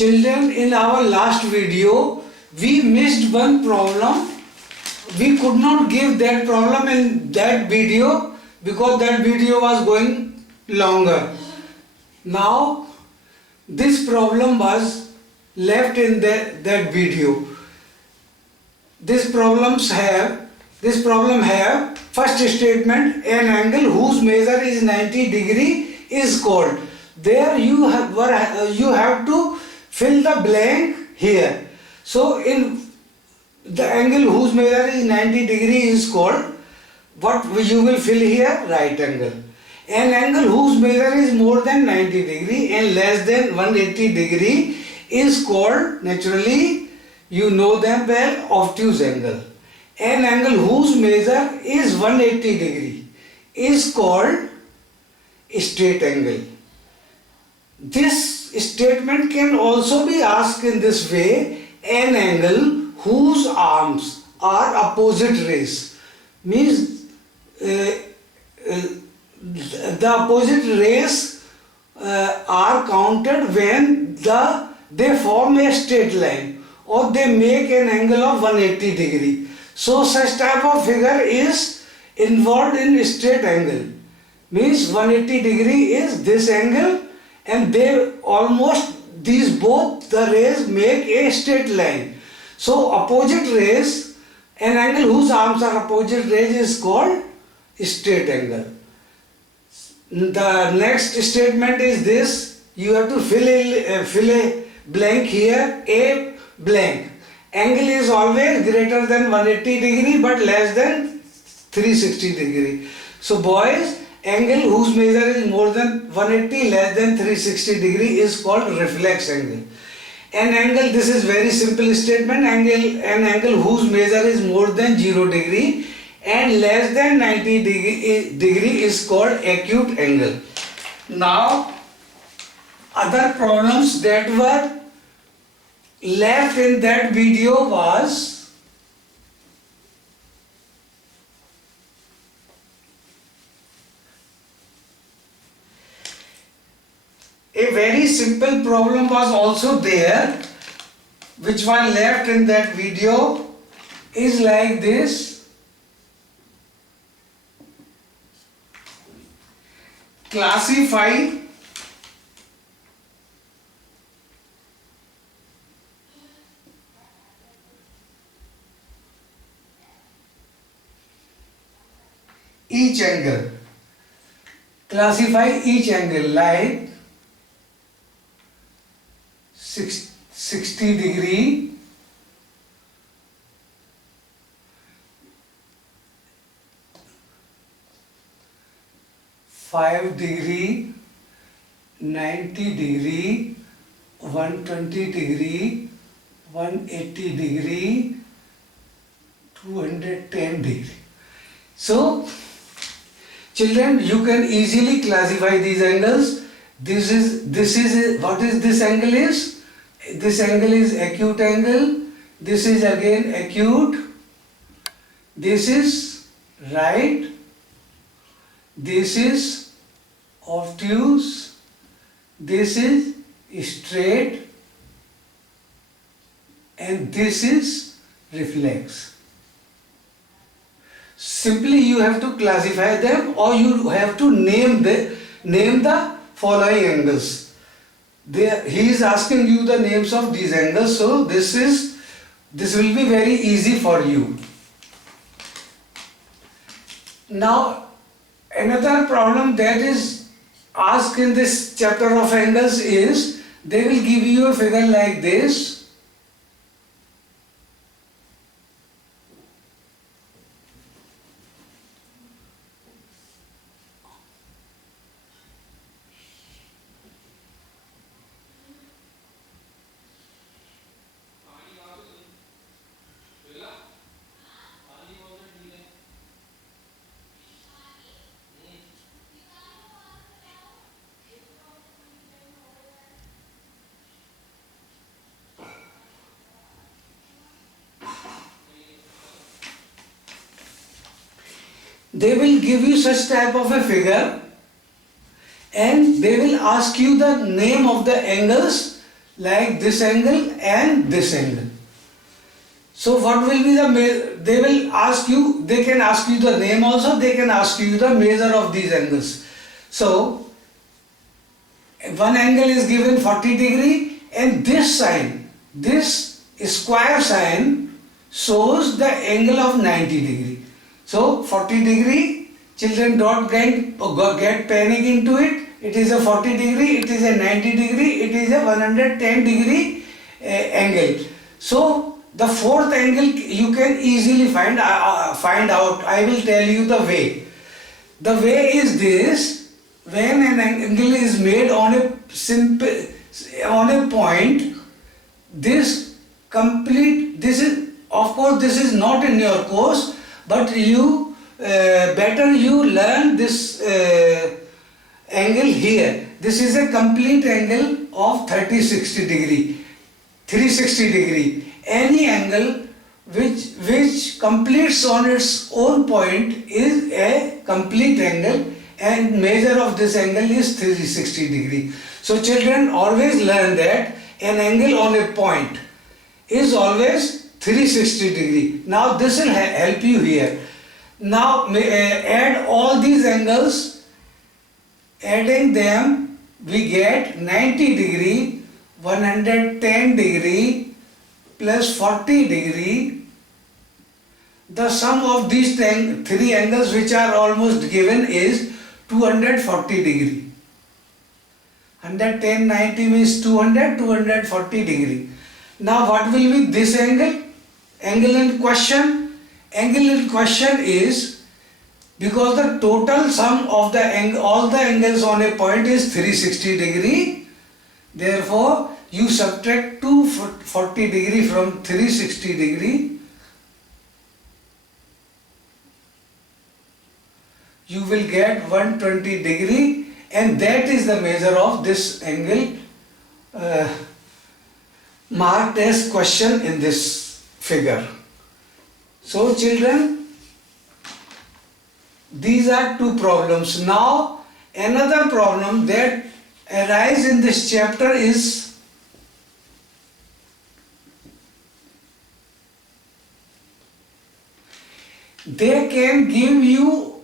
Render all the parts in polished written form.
Children, in our last video, we missed one problem. We could not give that problem in that video because that video was going longer. Now, this problem was left in that video. This problem have first statement, an angle whose measure is 90 degree is called. There you have to fill the blank here. So in the angle whose measure is 90 degree is called, what you will fill here? Right angle. An angle whose measure is more than 90 degree and less than 180 degree is called, naturally you know them well, obtuse angle. An angle whose measure is 180 degree is called straight angle. This statement can also be asked in this way: an angle whose arms are opposite rays, means the opposite rays are counted when they form a straight line or they make an angle of 180 degree. So such type of figure is involved in straight angle, means 180 degree is this angle, and these both the rays make a straight line. So opposite rays, an angle whose arms are opposite rays is called straight angle. The next statement is this: you have to fill a blank here, a blank. Angle is always greater than 180 degree but less than 360 degree. So boys, angle whose measure is more than 180 less than 360 degree is called reflex angle. An angle, this is very simple statement, an angle whose measure is more than 0 degree and less than 90 degree is called acute angle. Now, other problems that were left in that video was a very simple problem was also there, which was left in that video, is like this. Classify each angle. Classify each angle like 60 degree, 5 degree, 90 degree, 120 degree, 180 degree, 210 degree. So, children, you can easily classify these angles. This is what is this angle is? This angle is acute angle. This is again acute. This is right. This is obtuse. This is straight. And this is reflex. Simply you have to classify them, or you have to name the following angles. He is asking you the names of these angles, so this will be very easy for you. Now, another problem that is asked in this chapter of angles is, they will give you a figure like this. They will give you such type of a figure and they will ask you the name of the angles like this angle and this angle. So what will be they will ask you, they can ask you the name also, they can ask you the measure of these angles. So one angle is given 40 degree, and this sign, this square sign shows the angle of 90 degree. So 40 degree, children don't get panic into it. It is a 40 degree, it is a 90 degree, it is a 110 degree angle. So the fourth angle you can easily find out. I will tell you the way. The way is this: when an angle is made on a point, this is, of course, this is not in your course, but you better you learn this angle here. This is a complete angle of 360 degree. Any angle which completes on its own point is a complete angle, and measure of this angle is 360 degree. So children, always learn that an angle on a point is always 360 degree. Now this will help you here. Now add all these angles. Adding them, we get 90 degree, 110 degree plus 40 degree. The sum of these three angles which are almost given is 240 degree. 110, 90 means 200, 240 degree. Now what will be this angle? Angle in question? Angle in question is, because the total sum of all the angles on a point is 360 degree, therefore you subtract 240 degree from 360 degree, you will get 120 degree, and that is the measure of this angle marked as question in this figure. So children, these are two problems. Now another problem that arises in this chapter is they can give you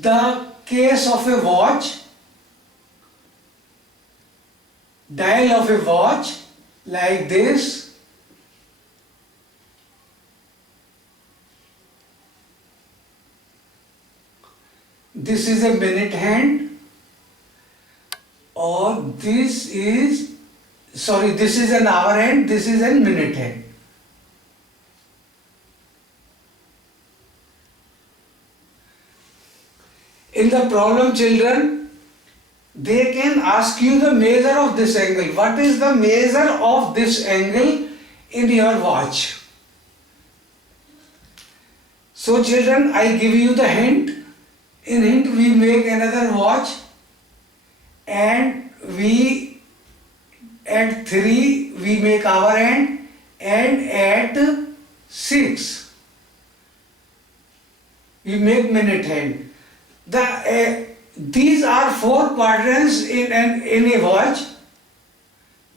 the case of a watch, dial of a watch like this. This is a minute hand, or this is an hour hand, this is a minute hand. In the problem, children, they can ask you the measure of this angle. What is the measure of this angle in your watch? So children, I give you the hint. In hint, we make another watch, and we at 3 we make hour hand, and at 6 we make minute hand. These are 4 quadrants in a watch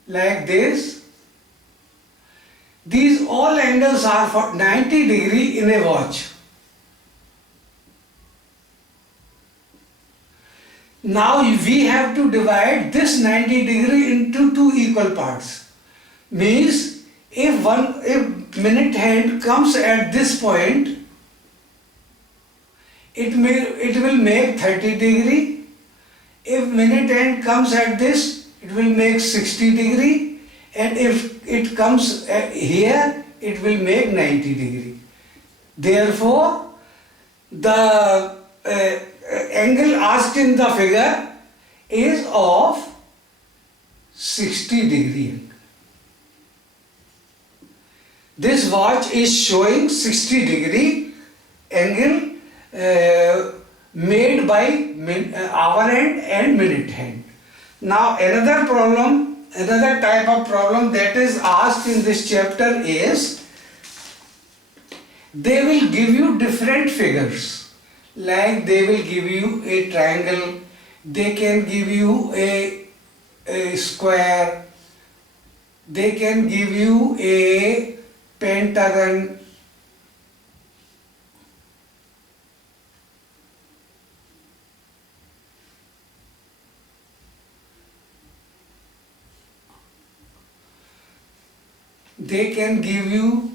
like this. These all angles are for 90 degree in a watch. Now we have to divide this 90 degree into 2 equal parts. Means if minute hand comes at this point, it will make 30 degree. If minute hand comes at this, it will make 60 degree. And if it comes here, it will make 90 degree. Therefore, the angle asked in the figure is of 60 degree. This watch is showing 60 degree angle made by hour hand and minute hand. Now another type of problem that is asked in this chapter is, they will give you different figures. Like they will give you a triangle, they can give you a square, they can give you a pentagon. They can give you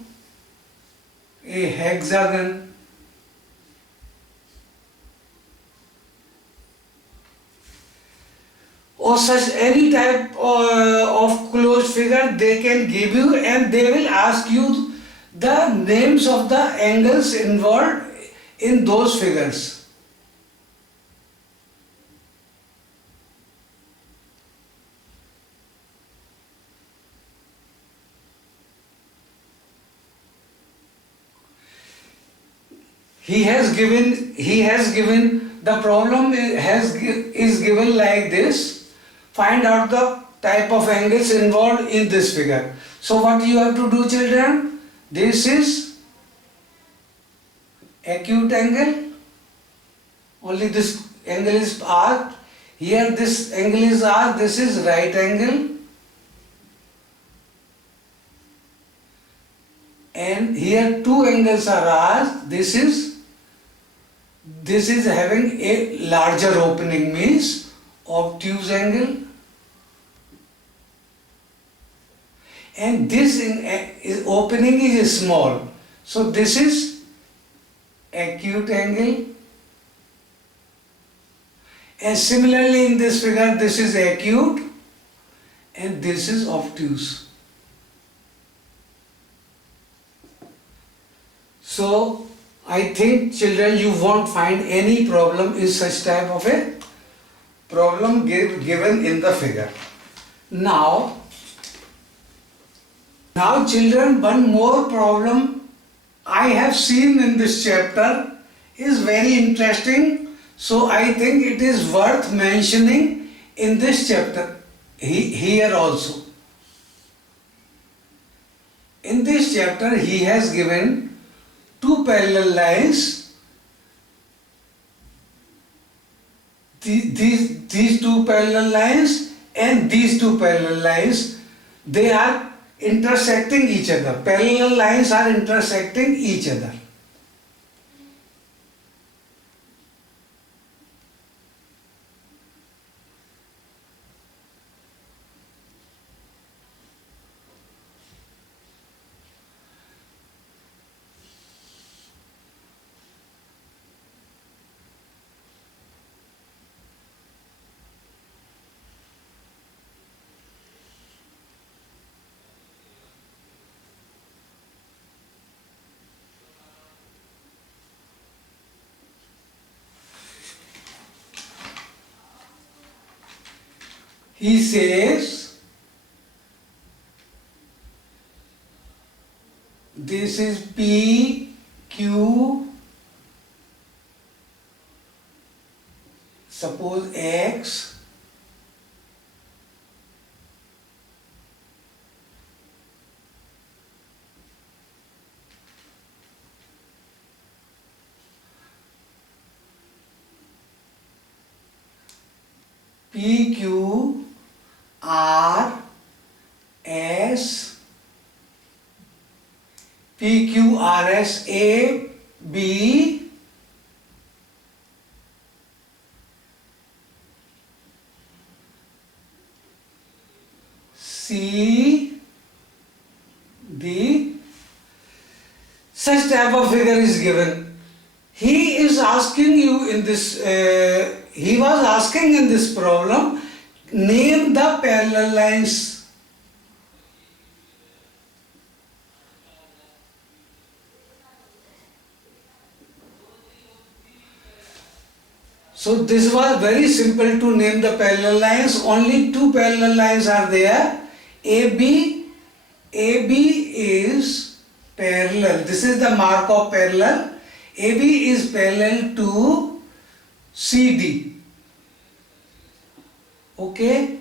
a hexagon, or such any type of closed figure they can give you, and they will ask you the names of the angles involved in those figures. He has given the problem is given like this. Find out the type of angles involved in this figure. So what you have to do, children? This is acute angle. Only this angle is arced. Here this angle is arced. This is right angle. And here two angles are arched. This is having a larger opening, means obtuse angle, and this opening is small, so this is acute angle. And similarly in this figure, this is acute and this is obtuse. So I think, children, you won't find any problem in such type of a problem given in the figure. Now children, one more problem I have seen in this chapter is very interesting. So I think it is worth mentioning in this chapter here also. In this chapter he has given two parallel lines. These two parallel lines and these two parallel lines, they are intersecting each other. Parallel lines are intersecting each other. He says this is P, Q, suppose X, P, Q, R, S, P, Q, R, S, A, B, C, D. Such type of figure is given. He is asking you in this, he was asking in this problem, name the parallel lines. So this was very simple to name the parallel lines. Only two parallel lines are there. AB is parallel. This is the mark of parallel. AB is parallel to CD. Okay.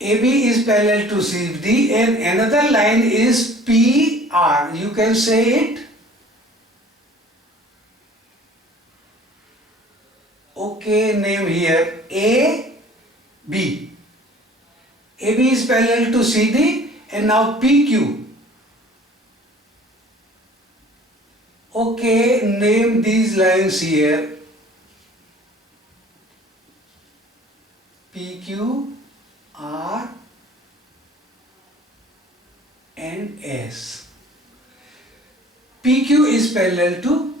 AB is parallel to CD, and another line is PR. You can say it. Okay, name here AB. AB is parallel to CD, and now PQ. Okay, name these lines here. PQ, R and S. PQ is parallel to,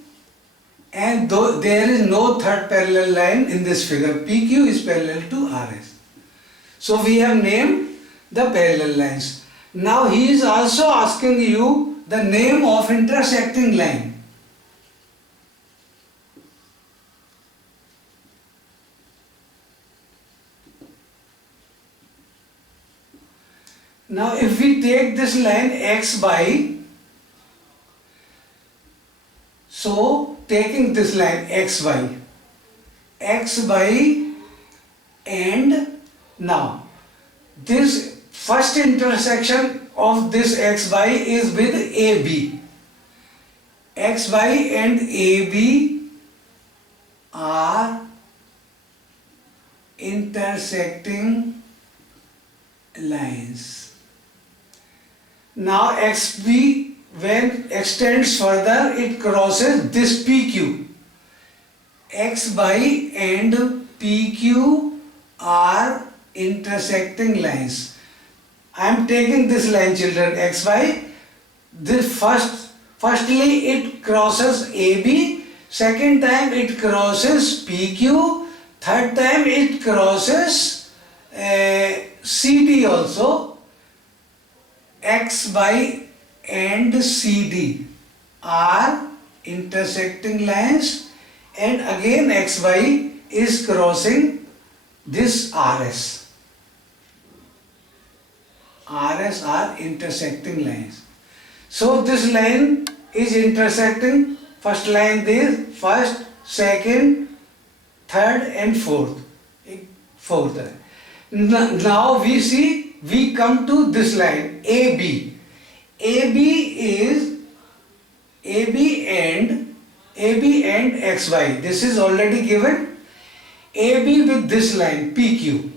and though there is no third parallel line in this figure, PQ is parallel to RS. So we have named the parallel lines. Now he is also asking you the name of intersecting line. Now if we take this line X by, so taking this line X by, and now this first intersection of this X by is with AB. X by and AB are intersecting lines. Now XB, when extends further, it crosses this PQ. X by and PQ are intersecting lines. I am taking this line, children, X by. This firstly it crosses AB, second time it crosses PQ, third time it crosses CD also. X by and CD are intersecting lines, and again X by is crossing this RS. RS are intersecting lines. So this line is intersecting first line this, first, second, third and fourth. Now we see, we come to this line AB. AB and XY. This is already given. AB with this line PQ.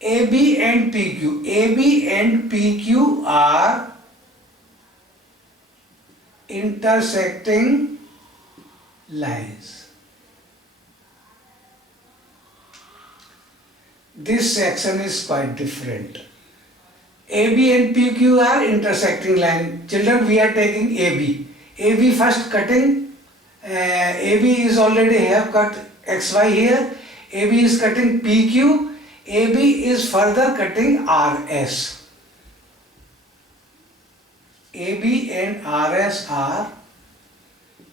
AB and PQ. AB and PQ are intersecting lines. This section is quite different. AB and PQ are intersecting line. Children, we are taking AB. AB first cutting. AB is already have cut XY here. AB is cutting PQ. AB is further cutting RS. AB and RS are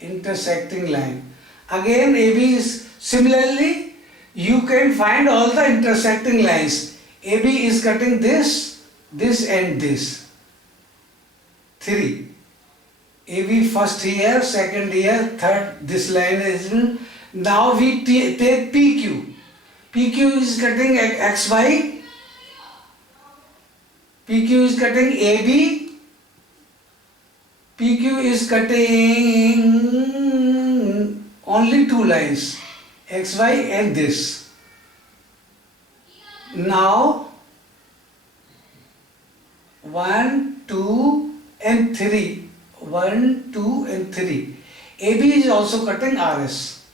intersecting line. Again AB is similarly, you can find all the intersecting lines. AB is cutting this and this. 3. AB first here, second here, third, this line is. Now we take PQ. PQ is cutting XY. PQ is cutting AB. PQ is cutting only two lines, XY and this. Now 1, 2 and 3. 1, 2 and 3. AB is also cutting RS.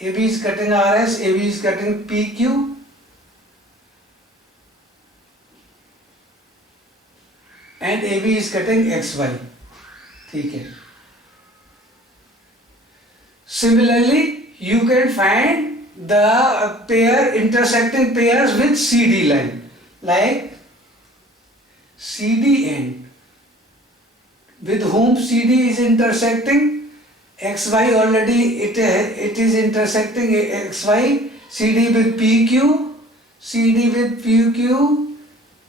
AB is cutting RS, AB is cutting PQ. And AB is cutting XY. ठीक है. Similarly, you can find the intersecting pairs with CD line, like CD end. With whom CD is intersecting? XY already it is intersecting XY. CD with PQ, CD with PQ,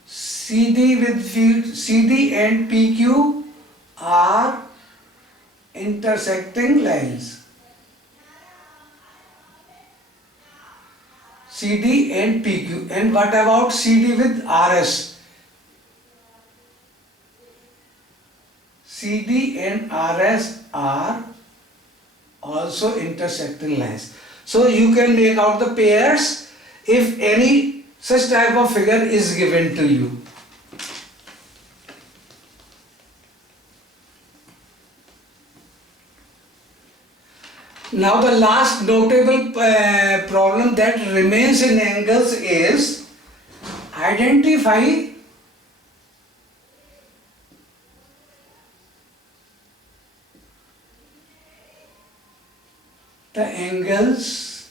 CD and PQ are intersecting lines. CD and PQ. And what about CD with RS? CD and RS are also intersecting lines. So you can make out the pairs. If any such type of figure is given to you. Now the last notable problem that remains in angles is identify the angles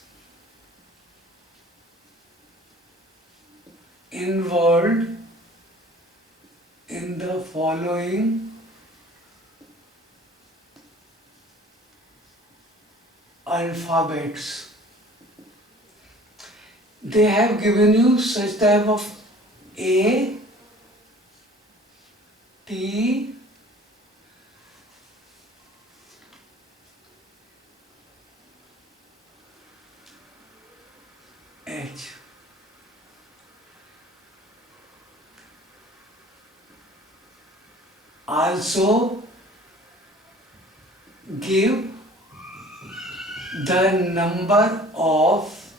involved in the following alphabets. They have given you such type of A, T, H. Also give the number of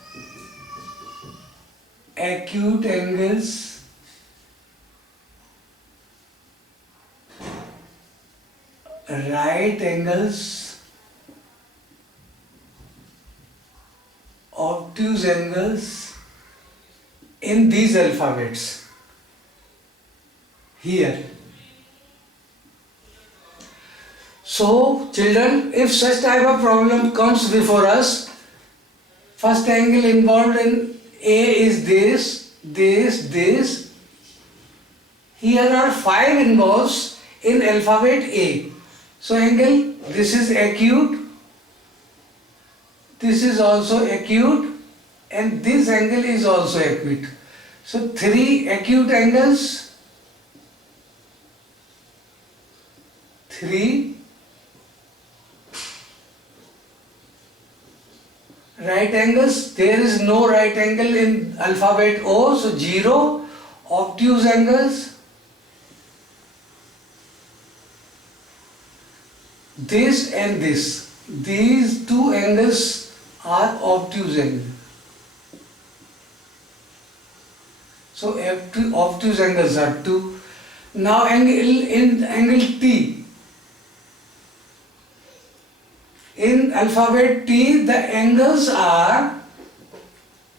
acute angles right angles, obtuse angles in these alphabets here. So children, if such type of problem comes before us, first angle involved in A is this. Here are 5 involves in alphabet A. So angle, this is acute, this is also acute, and this angle is also acute. So 3 acute angles, 3 right angles, there is no right angle in alphabet O, so 0 obtuse angles, this and this, these 2 angles are obtuse angles. So obtuse angles are 2. Now angle T. In alphabet T, the angles are,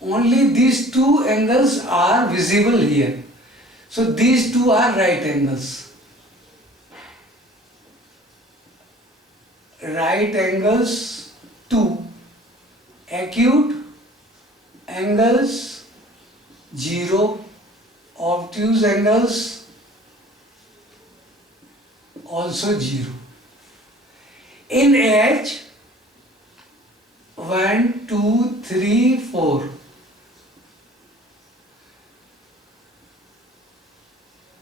only these 2 angles are visible here. So these 2 are right angles. Right angles 2. Acute angles 0. Obtuse angles also 0. In H, 1, 2, 3, 4.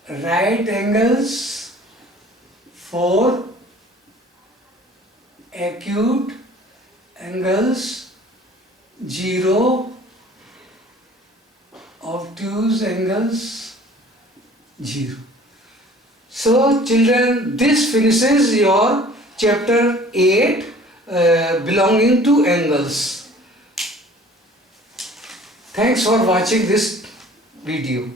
Right angles 4. Acute angles 0. Obtuse angles 0. So children, this finishes your chapter 8 belonging to angles. Thanks for watching this video.